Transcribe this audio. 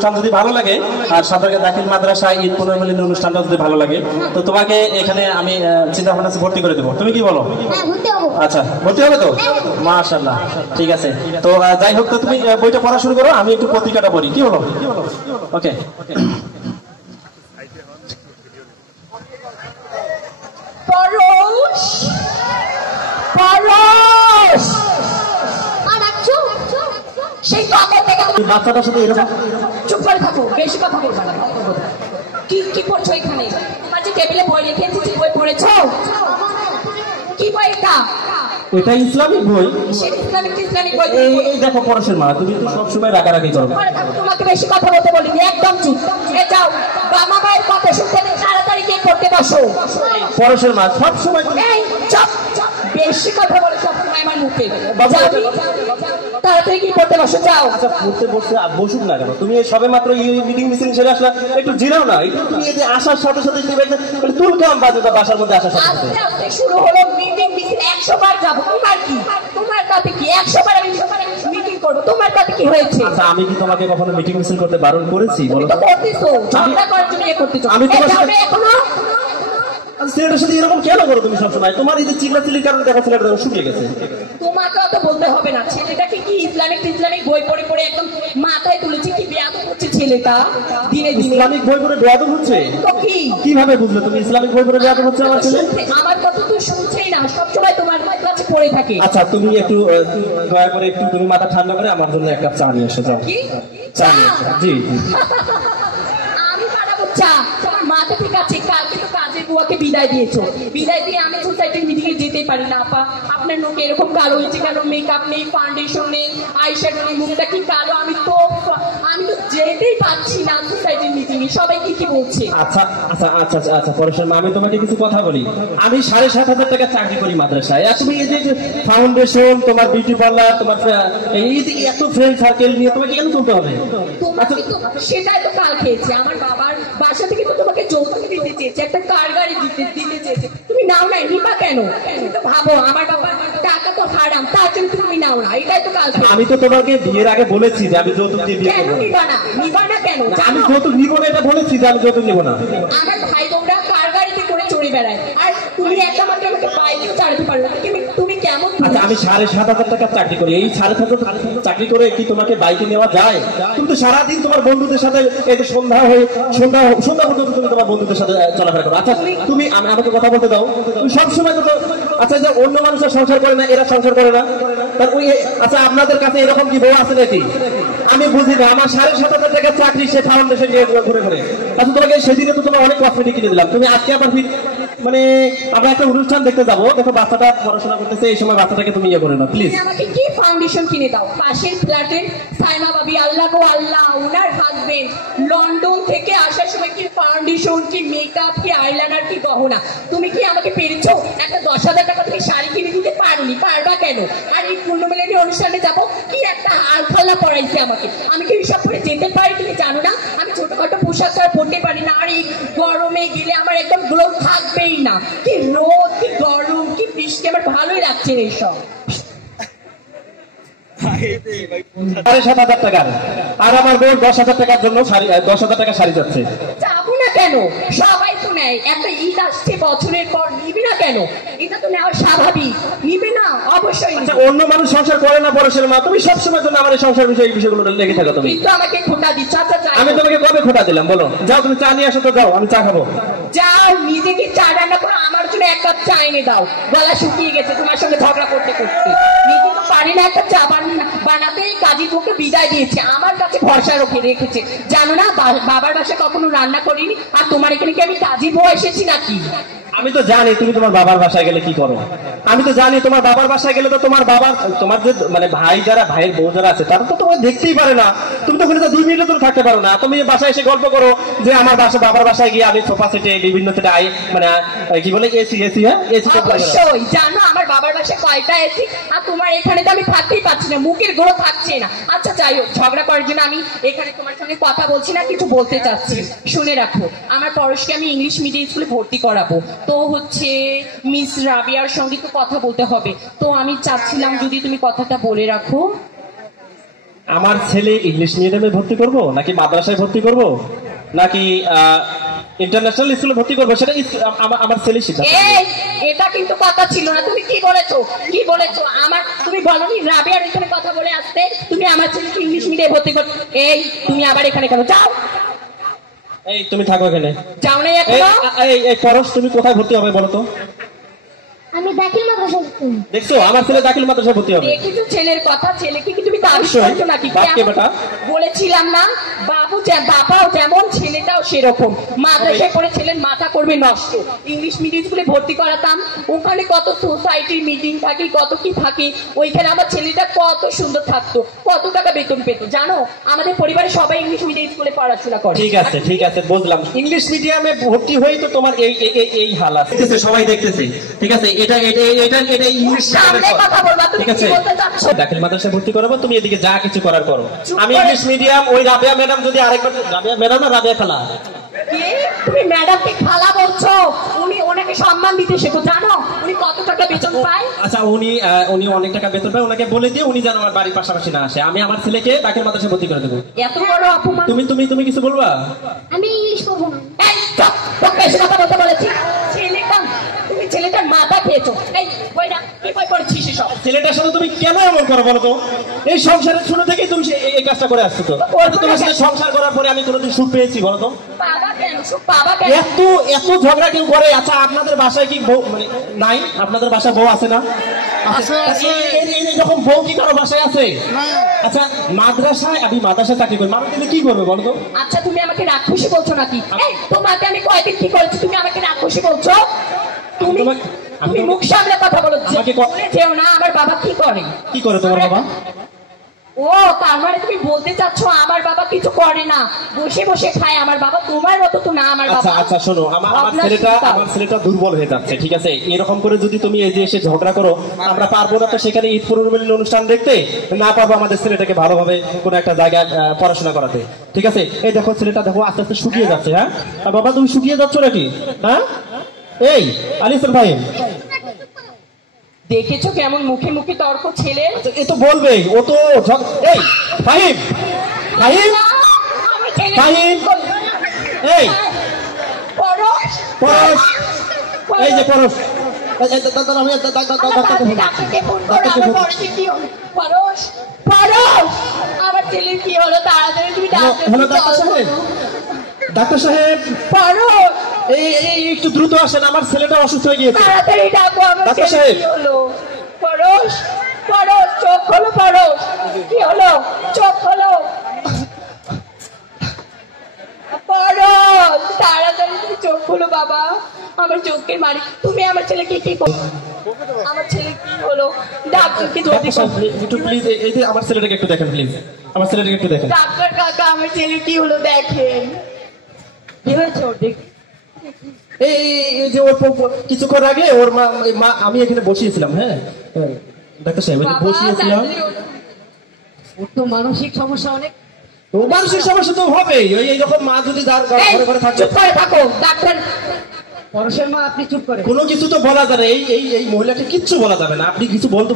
অনুষ্ঠান যদি ভালো লাগে আর সাঁতারগাঁ দাখিল মাদ্রাসা ঈদ পুনর্মিলনী অনুষ্ঠানটা যদি ভালো লাগে তো তোমাকে এখানে আমি চিন্তা ভাবনা ভর্তি করে দেবো, তুমি কি বলো? আচ্ছা, ভর্তি হবে তো? মাশাআল্লাহ, ঠিক আছে। তো যাই হোক, তো তুমি বইটা পড়া শুরু করো, আমি একটু পত্রিকাটা পড়ি, কি বলো? ওকে। বাচ্চাটার সাথে এরকম চুপ করে থাকো, বেশি কথা বলবা না। কি পড়ছো এখানে? তোমার যে টেবিলে বই রেখে এসেছি, বই পড়েছো? কি বই এটা? এটা ইসলামিক বই। ইসলামিক বই। এই দেখো পরশের মা, তুমি তো সবসময় রাগারাগি করো। তোমাকে বেশি কথা বলতে বলিনি, একদম চুপ। এ যাও, বাবা মায়ের কথা শুনতে তাড়াতাড়ি গিয়ে পড়তে বসো। পরশের মা সবসময় এই চুপ, বেশি কথা বলে সবসময় আমার মুখে। তাড়াতাড়ি গিয়ে পড়তে বসো, যাও। আচ্ছা, পড়তে বসে বসুক না কেন? তুমি সবে মাত্র মিটিং মিছিল সেরে আসলা, একটু জিরাও না। একটু তুমি এই যে আসার সাথে সাথে তুলকাম বাজে বাসার মধ্যে আসার সাথে সাথে আস্তে আস্তে শুরু হলো মিটিং মিছিল। 100 বার যাবো, তোমার কি? তোমার তাতে কি? 100 বার আমি মিটিং করবো, তোমার তাতে কি হয়েছে? আচ্ছা, আমি কি তোমাকে কখনো মিটিং মিছিল করতে বারণ করেছি? বলো তো। করতেছো, ঝগড়া করার জন্য করতেছো। আমি তোমার সাথে এখনো ছেলেটার সাথে এরকম কেন করো তুমি সবসময়? তোমার এই যে চিল্লাচিল্লির কারণে দেখা ছেলেটা শুকিয়ে গেছে। তোমাকে অত বলতে হবে না। ছেলেটাকে কি ইসলামিক বই পড়ে পড়ে একদম মাথায় তুলেছে, কি বেয়াদব হচ্ছে ছেলেটা দিনে দিনে। ইসলামিক বই পড়ে বেয়াদব হচ্ছে? তো কি কিভাবে বুঝলে তুমি ইসলামিক বই পড়ে বেয়াদব হচ্ছে আমার ছেলে? আমার কথা তো শুনছেই না, সবসময় তোমার কাছে পড়ে থাকে। আচ্ছা, তুমি একটু দয়া করে একটু তুমি মাথা ঠান্ডা করে আমার জন্য এক কাপ চা নিয়ে এসে যাও। কি চা নিয়ে এসো? জি জি। আমি বানাবো চা? তোমার মাথা ঠিক আছে? কালকে তো কাজের বুয়াকে বিদায় দিয়েছো, বিদায় দিয়ে আমি সোসাইটির মিটিং এ যেতে পারি না। আপা, আপনার মুখ এরকম কালো হয়েছে কেন? মেকআপ নেই, ফাউন্ডেশন নেই, আইশ্যাডো নেই, মুখটা কি কালো? আমি তো যেতেই পাচ্ছি না সোসাইটির মিটিং এ। সবাই কি বলছে? আচ্ছা আচ্ছা আচ্ছা আচ্ছা, পরেশের মা, আমি তোমাকে কিছু কথা বলি। আমি 7,500 টাকা চাকরি করি মাদ্রাসায়, আর তুমি এই যে ফাউন্ডেশন, তোমার বিউটি পার্লার, তোমার এই যে এত ফ্রেন্ড সার্কেল নিয়ে তোমাকে কেন চলতে হবে? তোমাকে তো সেটাই তো কাল খেয়েছে। আমার বাবার বাসা থেকে তো তোমাকে যৌতুক দিতে চেয়েছে, একটা কার গাড়ি দিতে চেয়েছে, তুমি নাও নাই। নিবা কেন? তুমি তো ভাবো আমার বাবার টাকা তো হারাম, তার জন্য তুমি নাও না। এটাই তো কাল। আমি তো তোমাকে বিয়ের আগে বলেছি যে আমি যৌতুক দিয়ে বিয়ে করবো। নিবা না? নিবা না কেন? আমি যৌতুক নিবো না, এটা বলেছি যে আমি যৌতুক নিবো না। আমার ভাই বোনরা কার গাড়িতে করে চড়ে বেড়ায়, আর তুমি একটা মাত্র আমাকে বাইকেও চালাতে পারো না। তুমি কেমন? আচ্ছা, আমি 7,500 টাকা চাকরি করি, এই 7,500 চাকরি করে কি তোমাকে বাইকে নেওয়া যায়? তুমি তো সারাদিন তোমার বন্ধুদের সাথে এই যে সন্ধ্যা পর্যন্ত তুমি তোমার বন্ধুদের সাথে চলাফেরা করো। আচ্ছা, তুমি আমাকে কথা বলতে দাও। তুমি সবসময় তো আচ্ছা, যে অন্য মানুষের সংসার করে না, এরা সংসার করে না, তার ওই আচ্ছা, আপনাদের কাছে এরকম কি বউ আছে নাকি? আমি বুঝি না। আমার 7,500 টাকা চাকরি, সে ফাউন্ডেশন নিয়ে ঘুরে ঘুরে। আচ্ছা, তোমাকে সেদিনে তো তোমার অনেক কসমেটিক কিনে দিলাম, তুমি আজকে আবার মানে আমরা একটা অনুষ্ঠান দেখতে যাবো, দেখো বাচ্চাটা পড়াশোনা করতেছে, এই সময় বাচ্চাটাকে তুমি ইয়ে করে না প্লিজ। আমাকে কি ফাউন্ডেশন কিনে দাও? পাশের ফ্ল্যাটের সাইমা ভাবি, আল্লাহ গো আল্লাহ, ওনার হাজবেন্ড লন্ডন থেকে আসার সময় কি ফাউন্ডেশন, কি মেকআপ, কি আইলাইনার, কি গহনা। তুমি কি আমাকে পেরেছো? একটা 10,000 টাকা থেকে শাড়ি কিনে দিতে পারোনি, পারবা কেন? আর এই পূর্ণমিলনী অনুষ্ঠানে যাবো, কি একটা আলখাল্লা পড়াইছে আমাকে। আমি কি হিসাব করে যেতে পারি? তুমি জানো না আমি ছোটখাটো পোশাক ছাড়া পড়তে পারি না। আর এই গরমে গেলে আমার একদম গ্লো থাকবেই না। কি রোদ, কি গরম, কি বৃষ্টি, আমার ভালোই লাগছে না এইসব। 7,500 টাকার, আর আমার বোন 10,000 টাকার জন্য 10,000 টাকা শাড়ি যাচ্ছে। যাবো না কেন? সবাই তো নেয়। একটা ঈদ আসছে বছরের পর, নিবি না কেন? এটা তো নেওয়া স্বাভাবিক, নিবে না? অবশ্যই। আচ্ছা, অন্য মানুষ সংসার করে না পরশের মা, তুমি সবসময় জন্য আমার এই সংসার বিষয়গুলো লেগে থাকো তুমি। কিন্তু আমাকে খোটা দিচ্ছ। আচ্ছা, আমি তোমাকে কবে খোটা দিলাম বলো? যাও, তুমি চা নিয়ে আসো তো, যাও, আমি চা খাবো। যাও, নিজেকে চা রান্না করো, আমার জন্য 1 কাপ চা এনে দাও। গলা শুকিয়ে গেছে তোমার সঙ্গে ঝগড়া করতে করতে। নিজে তো পারি না একটা চা বানাতে। কাজী তোকে বিদায় দিয়েছে, আমার কাছে ভরসা রেখেছে। জানো না বাবার বাসায় কখনো রান্না করিনি, আর তোমার এখানে কি আমি কাজী বউ এসেছি নাকি? আমি তো জানি তুমি তোমার বাবার বাসায় গেলে কি করো। আমি তো জানি তোমার বাবার বাসায় গেলে তো তোমার যে মানে ভাইয়ের বউ যারা আছে তারা তো তোমাকে দেখতেই পারে না। তুমি তো ওখানে 2 মিনিটও তুমি থাকতে পারো না। তুমি বাসায় এসে গল্প করো যে আমার বাবার বাসায় গিয়ে আমি সোফা সেটে বিভিন্ন সেটে মানে কি বলে এসি হ্যাঁ এসি। অবশ্যই জানো আমার বাবার বাসায় কয়টা এসি, আর তোমার এখানে তো আমি থাকতেই পাচ্ছি না, মুখের গোড়ো থাকছে না। আচ্ছা, যাই হোক, ঝগড়া করার জন্য আমি এখানে তোমার সঙ্গে কথা বলছি না, কিছু বলতে চাচ্ছি। শুনে রাখো, আমার পরশকে আমি ইংলিশ মিডিয়াম স্কুলে ভর্তি করাবো। তো হচ্ছে মিস রাবিয়ার সঙ্গে তো কথা বলতে হবে। তো আমি চাচ্ছিলাম যদি তুমি কথাটা বলে রাখো। আমার ছেলে ইংলিশ মিডিয়ামে ভর্তি করব নাকি মাদ্রাসায় ভর্তি করব নাকি ইন্টারন্যাশনাল স্কুলে ভর্তি করবো সেটা আমার ছেলে সিদ্ধান্ত নেবে। এই এটা কিন্তু কথা ছিল না, তুমি কি বলেছো আমার, তুমি বলনি রাবেয়ার এখানে কথা বলে আসতে, তুমি আমার ছেলেকে ইংলিশ মিডিয়ামে ভর্তি করতে, এই তুমি আবার এখানে কেন যাও? এই তুমি থাকো এখানে, যাও নাই এই এখনো? এই পরশ তুমি কোথায় ভর্তি হবে বলো তো? আমি দাখিল মাদ্রাসায় পড়ি। দেখছো আমার ছেলে দাখিল মাদ্রাসায় ভর্তি হবে। দেখেছো ছেলের কথা, ছেলেকে কি তুমি দাবি অবশ্যই। করছো নাকি? বাপকে বেটা। বলেছিলাম না বাবাও যেমন ছেলেটাও সেরকম, মাদ্রাসায় পড়ে ছেলের মাথা করবে নষ্ট। ইংলিশ মিডিয়াম স্কুলে ভর্তি করাতাম, ওখানে কত সোসাইটির মিটিং থাকে, কত কি থাকে, ওইখানে আমার ছেলেটা কত সুন্দর থাকতো, কত টাকা বেতন পেতো জানো? আমাদের পরিবারে সবাই ইংলিশ মিডিয়াম স্কুলে পড়াশোনা করে। ঠিক আছে বুঝলাম, ইংলিশ মিডিয়ামে ভর্তি হয়েই তো তোমার এই হাল আছে, দেখতেছে সবাই দেখতেছে। ঠিক আছে, এটা ইংলিশ সামনে কথা বলবা, তুমি ঠিক আছে, কি বলতে চাচ্ছ? দাখিল মাদ্রাসায় ভর্তি করাবো, তুমি এদিকে যা কিছু করার করো। চুপ আমি করে- ইংলিশ মিডিয়াম, ওই রাবেয়া ম্যাডাম যদি আরেকবার, রাবেয়া ম্যাডাম না রাবেয়া খালা, কি? তুমি ম্যাডামকে খালা বলছো? ওনাকে সম্মান দিতে শেখো, জানো উনি কত টাকা বেতন পায়? আচ্ছা উনি অনেক টাকা বেতন পায়, ওনাকে বলে দিয়ে উনি যেন আমার বাড়ির পাশাপাশি না আসে, আমি আমার ছেলেকে দাখিল মাদ্রাসায় ভর্তি করে দেবো। এত বড় অপমান! তুমি কিছু বলবা? আমি ইংলিশ পড়বো না। এই, চুপ! তোকে এসে কথা বলতে বলেছি। তুমি ছেলেটার মাথা খেয়েছো। এই বইটা কি বই পড়ছিস সব? ছেলেটার সাথে তুমি কেন এমন করো বলো তো? এই সংসারের শুরু থেকেই তুমি এই কাজটা করে আসছো তো। তোমার সাথে সংসার করার পরে আমি কোনোদিন সুখ পেয়েছি বলো তো? বাবা কেন? বাবা কেন? এত ঝগড়া কেউ করে? আচ্ছা আপনাদের বাসায় কি বউ মানে নাই? আপনাদের বাসায় বউ আছে না? এরকম বউ কি কারো বাসায় আছে? আচ্ছা আমি মাদ্রাসায় চাকরি করি, মানুষ তুমি কি করবে বলো তো? আচ্ছা তুমি আমাকে রাক্ষসী বলছো নাকি? এই তোমাকে আমি কয়দিন কি করেছি, তুমি আমাকে রাক্ষসী বলছো? তুমি তুমি মুখ সামলে কথা বলো। আমাকে বলে যেও না আমার বাবা কি করে। কি করে তোমার বাবা? ও তার মানে তুমি বলতে চাচ্ছ আমার বাবা কিছু করে না, বসে বসে খায় আমার বাবা? তোমার মতো তো না আমার বাবা। আচ্ছা শোনো, আমার ছেলেটা দুর্বল হয়ে যাচ্ছে, ঠিক আছে? এরকম করে যদি তুমি এই যে এসে ঝগড়া করো, আমরা পারবো না তো সেখানে ঈদ পুনর্মিলনী অনুষ্ঠান দেখতে, না পারবো আমাদের ছেলেটাকে ভালোভাবে কোনো একটা জায়গায় পড়াশোনা করাতে। ঠিক আছে, এই দেখো ছেলেটা দেখো আস্তে আস্তে শুকিয়ে যাচ্ছে। হ্যাঁ আর বাবা তুমি শুকিয়ে যাচ্ছ নাকি? হ্যাঁ এই আলিসুল ভাই, দেখেছো কেমন মুখে মুখে তর্ক ছেলে? এ তো বলবেই, ও তো এই ফাহিম ফাহিম আমার ছেলে ফাহিম, এই পরশ, পরশ, এই যে পরশ, আমার ছেলের কি হলো? তাড়াতাড়ি তুমি হ্যালো ডাক্তার সাহেব, ডাক্তার সাহেব পরশ, এই একটু দ্রুত আসেন, আমার ছেলেটা অসুস্থ হয়ে গিয়েছে। তাড়াতাড়ি ডাকো, আমার ডাক্তার ছেলের সাহেব। কি হলো? পরশ, চোখ হলো পরশ, কি হলো? চোখ হলো পরশ, তাড়াতাড়ি তুমি চোখ হলো বাবা, আমার চোখের মারি। তুমি আমার ছেলেকে কি করো? আমার ছেলে কি হলো? ডাক্তারকে জলদি ডাক্তার সাহেব, একটু প্লিজ এই যে আমার ছেলেটাকে একটু দেখেন, প্লিজ আমার ছেলেটাকে একটু দেখেন। ডাক্তার কাকা আমার ছেলে কি হলো দেখেন। কি হয়েছে ওর? এই যে ওর কিছুক্ষণ আগে ওর মা আমি এখানে বসিয়েছিলাম। হ্যাঁ ডাক্তার সাহেব বাবা, বসিয়েছিলাম। তাড়াতাড়ি ওর- ওর তো মানসিক সমস্যা অনেক। তো মানসিক সমস্যা তো হবেই, এইরকম মা যদি এই, ঘরে ঘরে থাকে। চুপ করে থাকো ডাক্তার। পরশের মা আপনি চুপ করে। কোনো কিছু তো বলা যাবে না, এই মহিলাকে কিচ্ছু বলা যাবে না, আপনি কিছু বলতে